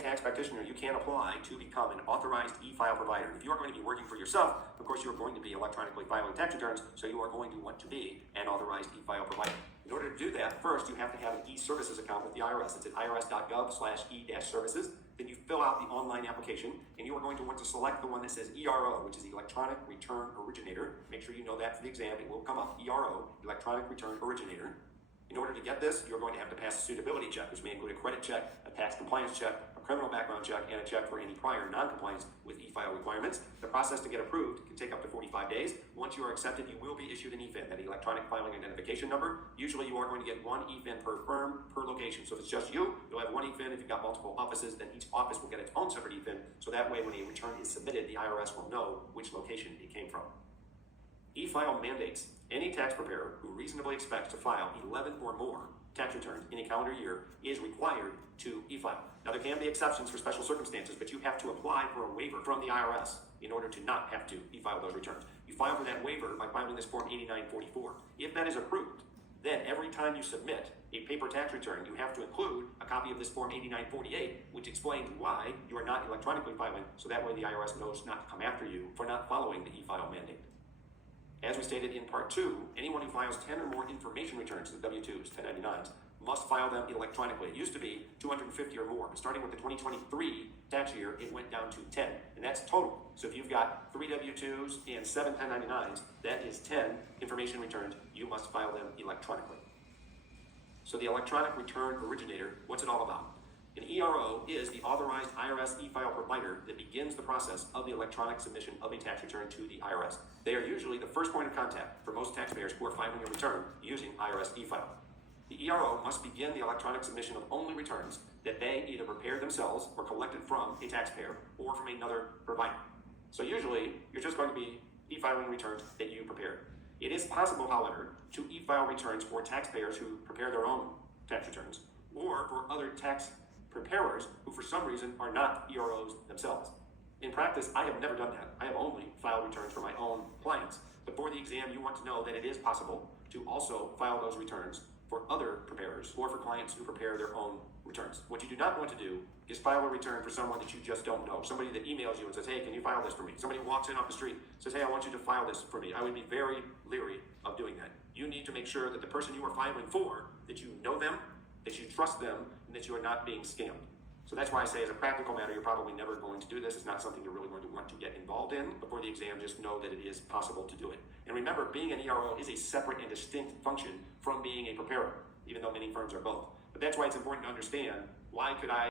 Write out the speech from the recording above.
tax practitioner, you can apply to become an authorized e-file provider. If you are going to be working for yourself, of course, you're going to be electronically filing tax returns, so you are going to want to be an authorized e-file provider. In order to do that, first, you have to have an e-services account with the IRS. It's at irs.gov/e-services. Then you fill out the online application, and you are going to want to select the one that says ERO, which is Electronic Return Originator. Make sure you know that for the exam. It will come up, ERO, Electronic Return Originator. In order to get this, you're going to have to pass a suitability check, which may include a credit check, a tax compliance check, a criminal background check, and a check for any prior non-compliance with e-file requirements. The process to get approved can take up to 45 days. Once you are accepted, you will be issued an EFIN, that electronic filing identification number. Usually you are going to get one EFIN per firm, per location. So if it's just you, you'll have one EFIN. If you've got multiple offices, then each office will get its own separate EFIN. So that way, when a return is submitted, the IRS will know which location it came from. E-file mandates any tax preparer who reasonably expects to file 11 or more tax returns in a calendar year is required to e-file. Now, there can be exceptions for special circumstances, but you have to apply for a waiver from the IRS in order to not have to e-file those returns. You file for that waiver by filing this Form 8944. If that is approved, then every time you submit a paper tax return, you have to include a copy of this Form 8948, which explains why you are not electronically filing, so that way the IRS knows not to come after you for not following the e-file mandate. As we stated in Part 2, anyone who files 10 or more information returns, the W-2s, 1099s, must file them electronically. It used to be 250 or more, but starting with the 2023 tax year, it went down to 10, and that's total. So if you've got 3 W-2s and 7 1099s, that is 10 information returns. You must file them electronically. So the electronic return originator, what's it all about? An ERO is the authorized IRS e-file provider that begins the process of the electronic submission of a tax return to the IRS. They are usually the first point of contact for most taxpayers who are filing a return using IRS e-file. The ERO must begin the electronic submission of only returns that they either prepared themselves or collected from a taxpayer or from another provider. So usually, you're just going to be e-filing returns that you prepared. It is possible, however, to e-file returns for taxpayers who prepare their own tax returns or for other tax preparers who for some reason are not EROs themselves. In practice, I have never done that. I have only filed returns for my own clients. But for the exam, you want to know that it is possible to also file those returns for other preparers or for clients who prepare their own returns. What you do not want to do is file a return for someone that you just don't know. Somebody that emails you and says, hey, can you file this for me? Somebody walks in off the street, says, hey, I want you to file this for me. I would be very leery of doing that. You need to make sure that the person you are filing for, that you know them, that you trust them, and that you are not being scammed. So that's why I say, as a practical matter, you're probably never going to do this. It's not something you're really going to want to get involved in. Before the exam, just know that it is possible to do it. And remember, being an ERO is a separate and distinct function from being a preparer, even though many firms are both. But that's why it's important to understand, why could I